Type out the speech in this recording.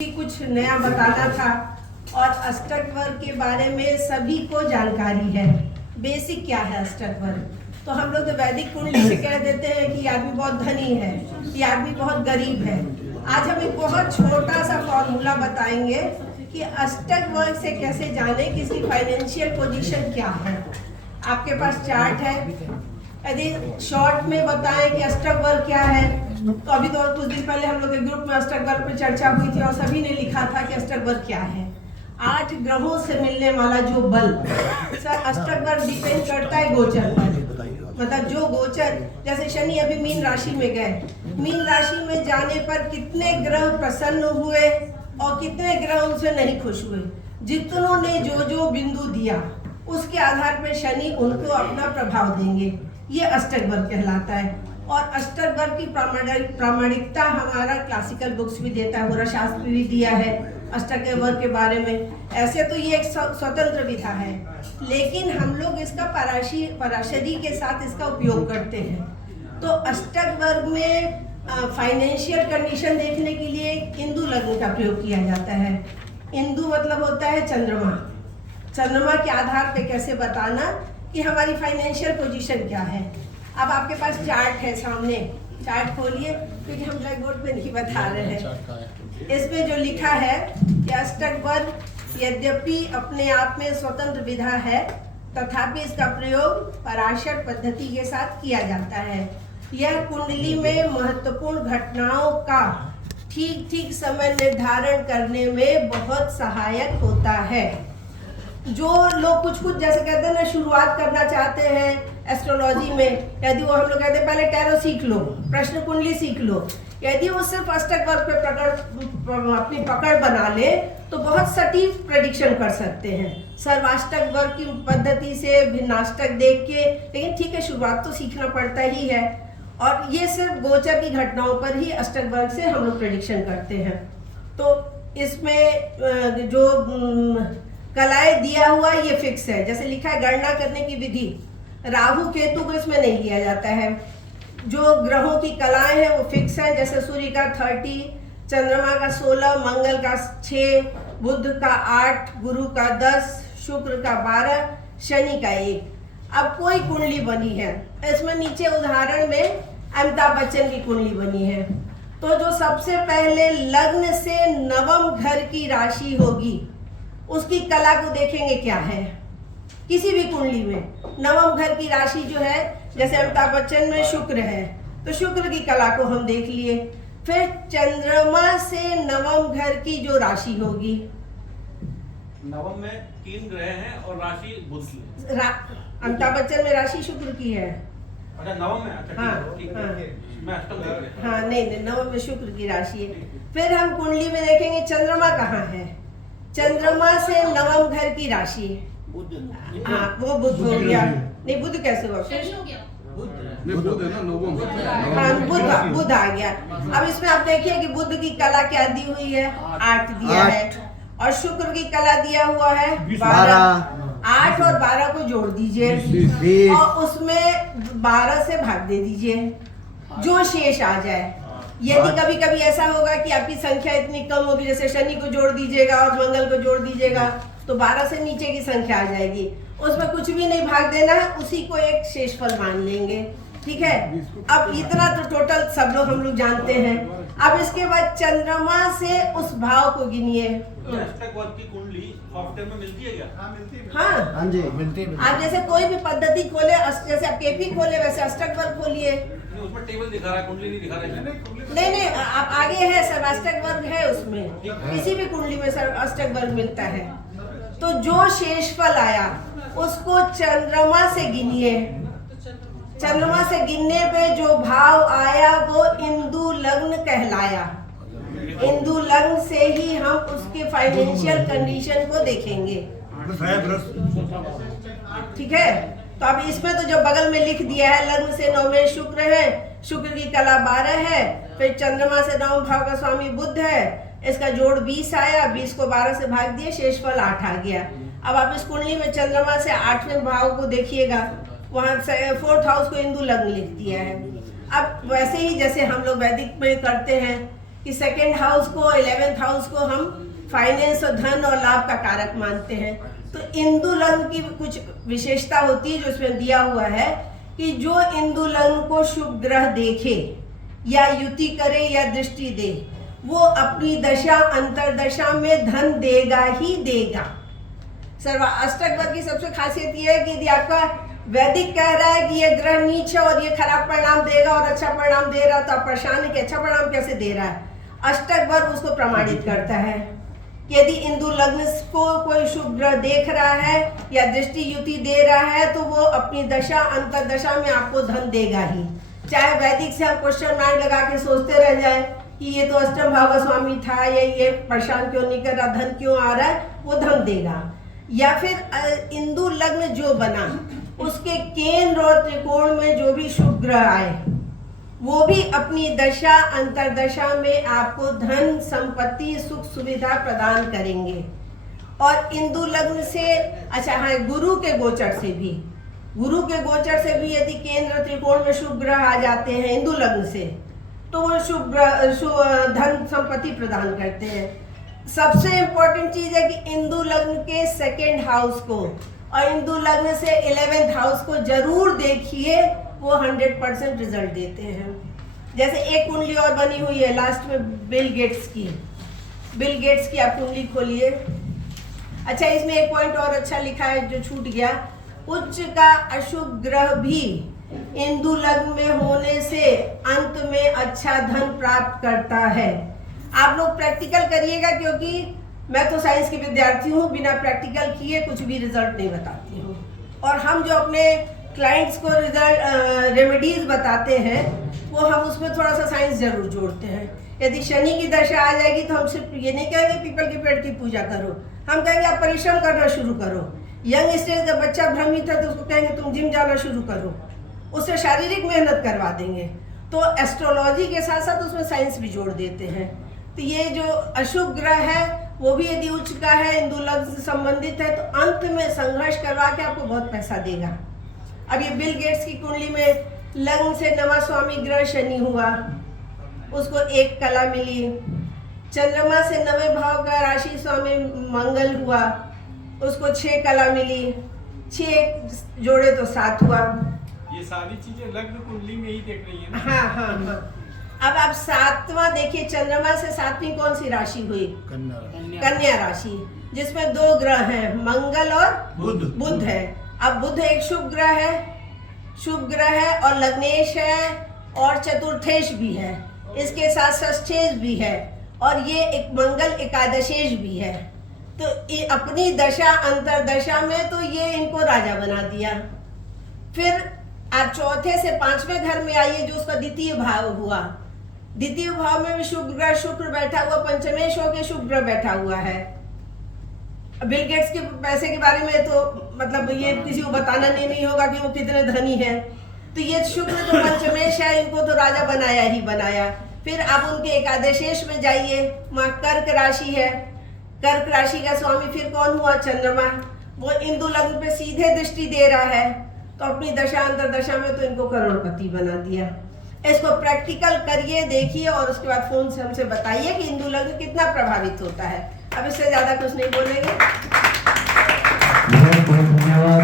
कुछ नया बताना था और अष्टक वर्ग के बारे में सभी को जानकारी है। बेसिक क्या है अष्टक वर्ग? तो हम लोग तो वैदिक कुंडली से कह देते हैं कि आदमी बहुत धनी है, ये आदमी बहुत गरीब है। आज हम एक बहुत छोटा सा फॉर्मूला बताएंगे कि अष्टक वर्ग से कैसे जाने किसी फाइनेंशियल पोजीशन क्या है। आपके पास चार्ट है, यदि शॉर्ट में बताएं कि अष्टक वर्ग क्या है, तो अभी तो कुछ दिन पहले हम लोग के ग्रुप में अष्टक वर्ग पर चर्चा हुई थी और सभी ने लिखा था कि अष्टक वर्ग क्या है। 8 ग्रहों से मिलने वाला जो बल, सर अष्टक वर्ग डिपेंड करता है गोचर पर। मतलब जो गोचर, जैसे शनि अभी मीन राशि में गए, मीन राशि में जाने पर कितने ग्रह प्रसन्न हुए और कितने ग्रह उनसे नहीं खुश हुए। जितनों ने जो जो बिंदु दिया उसके आधार पर शनि उनको अपना प्रभाव देंगे। ये अष्टक वर्ग कहलाता है। और अष्टक वर्ग की प्रामाणिकता हमारा क्लासिकल बुक्स भी देता है, पूरा शास्त्र भी दिया है अष्टक वर्ग के बारे में। ऐसे तो ये एक स्वतंत्र विधा है, लेकिन हम लोग इसका पराशरी के साथ इसका उपयोग करते हैं। तो अष्टक वर्ग में फाइनेंशियल कंडीशन देखने के लिए इंदु लग्न का प्रयोग किया जाता है। इंदु मतलब होता है चंद्रमा। चंद्रमा के आधार पे कैसे बताना कि हमारी फाइनेंशियल पोजीशन क्या है। अब आपके पास चार्ट है सामने, चार्ट खोलिए क्योंकि हम ब्लैक बोर्ड पे नहीं बता रहे हैं। इसमें जो लिखा है कि अष्टक वर्ग यद्यपि अपने आप में स्वतंत्र विधा है, तथापि इसका प्रयोग पराशर पद्धति के साथ किया जाता है। यह कुंडली में महत्वपूर्ण घटनाओं का ठीक समय निर्धारण करने में बहुत सहायक होता है। जो लोग कुछ जैसे कहते हैं ना, शुरुआत करना चाहते हैं एस्ट्रोलॉजी में, यदि वो हम लोग कहते हैं पहले टैरो सीख लो, प्रश्न कुंडली सीख लो, यदि वो सिर्फ अष्टक वर्ग पे अपनी पकड़ बना ले तो बहुत सटीक प्रेडिक्शन कर सकते हैं सर्वाष्टक वर्ग की पद्धति से, भिन्नाष्टक देख के। लेकिन ठीक है, शुरुआत तो सीखना पड़ता ही है। और ये सिर्फ गोचर की घटनाओं पर ही अष्टक वर्ग से हम लोग प्रेडिक्शन करते हैं। तो इसमें जो कलाएं दिया हुआ ये फिक्स है। जैसे लिखा है गणना करने की विधि, राहु केतु को इसमें नहीं लिया जाता है। जो ग्रहों की कलाएं हैं वो फिक्स है, जैसे सूर्य का 30, चंद्रमा का 16, मंगल का 6, बुध का 8, गुरु का 10, शुक्र का 12, शनि का 1। अब कोई कुंडली बनी है, इसमें नीचे उदाहरण में अमिताभ बच्चन की कुंडली बनी है। तो जो सबसे पहले लग्न से नवम घर की राशि होगी उसकी कला को देखेंगे क्या है। किसी भी कुंडली में नवम घर की राशि जो है, जैसे अमिताभ बच्चन में शुक्र है तो शुक्र की कला को हम देख लिए। फिर चंद्रमा से नवम घर की जो राशि होगी, नवम में 3 ग्रह हैं और राशि बुध की। अमिताभ बच्चन में राशि शुक्र की है। अच्छा, नवम में? अच्छा, हाँ, मैं अष्टम देख रहा था। हाँ, नहीं, नवम में शुक्र की राशि है। फिर हम कुंडली में देखेंगे चंद्रमा कहाँ है। चंद्रमा से नवम घर की राशि, हाँ वो बुध हो गया। नहीं, बुध कैसे हुआ? बुध है ना, नवम। हाँ, बुध आ गया। अब इसमें आप देखिए कि बुध की कला क्या दी हुई है, 8 दिया है, और शुक्र की कला दिया हुआ है 12। 8 और 12 को जोड़ दीजिए और उसमें 12 से भाग दे दीजिए, जो शेष आ जाए। यदि कभी कभी ऐसा होगा कि आपकी संख्या इतनी कम होगी, जैसे शनि को जोड़ दीजिएगा और मंगल को जोड़ दीजिएगा तो 12 से नीचे की संख्या आ जाएगी, उसमें कुछ भी नहीं भाग देना है, उसी को एक शेषफल मान लेंगे। ठीक है, अब इतना तो टोटल सब लोग हम लोग जानते हैं। अब इसके बाद चंद्रमा से उस भाव को गिनिए। अष्टक वर्ग की कुंडली सॉफ्टवेयर में मिलती है क्या? हाँ, मिलती है। हाँ जी, मिलती है। आप जैसे कोई भी पद्धति खोले, जैसे आप केपी खोले वैसे अष्टक वर्ग खोलिए। उसमें टेबल दिखा रहा है, कुंडली नहीं दिखा रहा है। नहीं, आप आगे है सर, अष्टक वर्ग है उसमें, किसी भी कुंडली में सर अष्टक वर्ग मिलता है। तो जो शेषफल आया उसको चंद्रमा से गिनिए। चंद्रमा से गिनने पे जो भाव आया वो इंदु लग्न कहलाया। इंदु लग्न से ही हम उसके फाइनेंशियल कंडीशन को देखेंगे। ठीक है, तो अब इसमें तो जो बगल में लिख दिया है, लग्न से 9 में शुक्र है, शुक्र की कला 12 है, फिर चंद्रमा से 9 भाव का स्वामी बुध है, इसका जोड़ 20 आया, 20 को 12 से भाग दिए, शेषफल 8 आ गया। अब आप इस कुंडली में चंद्रमा से 8वें भाव को देखिएगा, वहां 4th हाउस को इंदु लग्न लिख दिया है। अब वैसे ही जैसे हम लोग वैदिक में करते हैं कि सेकंड हाउस को, 11th हाउस को हम फाइनेंस और धन और लाभ का कारक मानते हैं। तो इंदु लग्न की कुछ विशेषता होती है जो इसमें दिया हुआ है कि जो इंदु लग्न को शुभ ग्रह देखे या युति करे या दृष्टि दे, वो अपनी दशा अंतरदशा में धन देगा ही देगा। सर्व अष्टक वर्ग की सबसे खासियत ये है कि यदि आपका वैदिक कह रहा है कि ये ग्रह नीच है और ये खराब परिणाम देगा और अच्छा परिणाम दे रहा है, तो आप परेशान है कि अच्छा परिणाम कैसे दे रहा है। अष्टक वर्ग उसको प्रमाणित करता है कि यदि इंदु लग्न को कोई शुभ ग्रह देख रहा है या दृष्टि युति दे रहा है तो वो अपनी दशा अंतरदशा में आपको धन देगा ही। चाहे वैदिक से हम क्वेश्चन मार्क लगा के सोचते रह जाए कि ये तो अष्टम भाव का स्वामी था, ये परेशान क्यों नहीं कर रहा, धन क्यों आ रहा है, वो धन देगा। या फिर इंदु लग्न जो बना उसके केंद्र और त्रिकोण में जो भी शुभ ग्रह आए वो भी अपनी दशा अंतरदशा में आपको धन, संपत्ति, सुख सुविधा प्रदान करेंगे। और इंदु लग्न से अच्छा हाँ, गुरु के गोचर से भी, गुरु के गोचर से भी यदि केंद्र त्रिकोण में शुभ ग्रह आ जाते हैं इंदु लग्न से, तो वो शुभ धन संपत्ति प्रदान करते हैं। सबसे इम्पोर्टेंट चीज है कि इंदु लग्न के सेकेंड हाउस को और इंदु लग्न से 11th हाउस को जरूर देखिए, वो 100% रिजल्ट देते हैं। जैसे एक कुंडली और बनी हुई है लास्ट में बिल गेट्स की, बिल गेट्स की आप कुंडली खोलिए। अच्छा, इसमें एक पॉइंट और अच्छा लिखा है जो छूट गया, उच्च का अशुभ ग्रह भी इंदु लग्न में होने से अंत में अच्छा धन प्राप्त करता है। आप लोग प्रैक्टिकल करिएगा, क्योंकि मैं तो साइंस की विद्यार्थी हूँ, बिना प्रैक्टिकल किए कुछ भी रिजल्ट नहीं बताती हूँ। और हम जो अपने क्लाइंट्स को रिजल्ट रेमेडीज बताते हैं वो हम उसमें थोड़ा सा साइंस जरूर जोड़ते हैं। यदि शनि की दशा आ जाएगी तो हम सिर्फ ये नहीं कहेंगे पीपल के पेड़ की पूजा करो, हम कहेंगे आप परिश्रम करना शुरू करो। यंग स्टेज का बच्चा भ्रमित है तो उसको कहेंगे तुम जिम जाना शुरू करो, उससे शारीरिक मेहनत करवा देंगे। तो एस्ट्रोलॉजी के साथ साथ उसमें साइंस भी जोड़ देते हैं। तो ये जो अशुभ ग्रह है वो भी यदि उच्च का है, इंदु लग्न से संबंधित है, तो अंत में संघर्ष करवा के आपको बहुत पैसा देगा। अब ये बिल गेट्स की कुंडली में लग्न से नवा स्वामी ग्रह शनि हुआ, उसको 1 कला मिली। चंद्रमा से नवे भाव का राशि स्वामी मंगल हुआ, उसको 6 कला मिली। 6 जोड़े तो 7 हुआ। ये सारी चीजें लग्न कुंडली में ही देख रही है ना? हाँ हाँ हाँ। अब आप 7वां देखिए, चंद्रमा से 7वीं कौन सी राशि हुई? कन्या राशि, जिसमें 2 ग्रह हैं, मंगल और बुध है। अब बुध एक शुभ ग्रह है, शुभ ग्रह है और लग्नेश है और चतुर्थेश भी है, इसके साथ षष्ठेश भी है और ये एक मंगल एकादशेश भी है। तो अपनी दशा अंतरदशा में तो ये इनको राजा बना दिया। फिर आप चौथे से 5वें घर में आइए जो उसका द्वितीय भाव हुआ। द्वितीय भाव में भी शुभ ग्रह शुक्र बैठा हुआ, पंचमेश होकर शुभ ग्रह बैठा हुआ है। बिल गेट्स के पैसे के बारे में तो मतलब ये किसी को बताना नहीं होगा कि वो कितने धनी है। तो ये शुक्र तो पंचमेश है, इनको तो राजा बनाया ही बनाया। फिर आप उनके एकादशेश में जाइए, वहाँ कर्क राशि है, कर्क राशि का स्वामी फिर कौन हुआ? चंद्रमा। वो इंदु लग्न पे सीधे दृष्टि दे रहा है, तो अपनी दशा अंतरदशा में तो इनको करोड़पति बना दिया। इसको प्रैक्टिकल करिए, देखिए और उसके बाद फोन से हमसे बताइए कि इंदु लग्न कितना प्रभावित होता है। अब इससे ज्यादा कुछ नहीं बोलेंगे।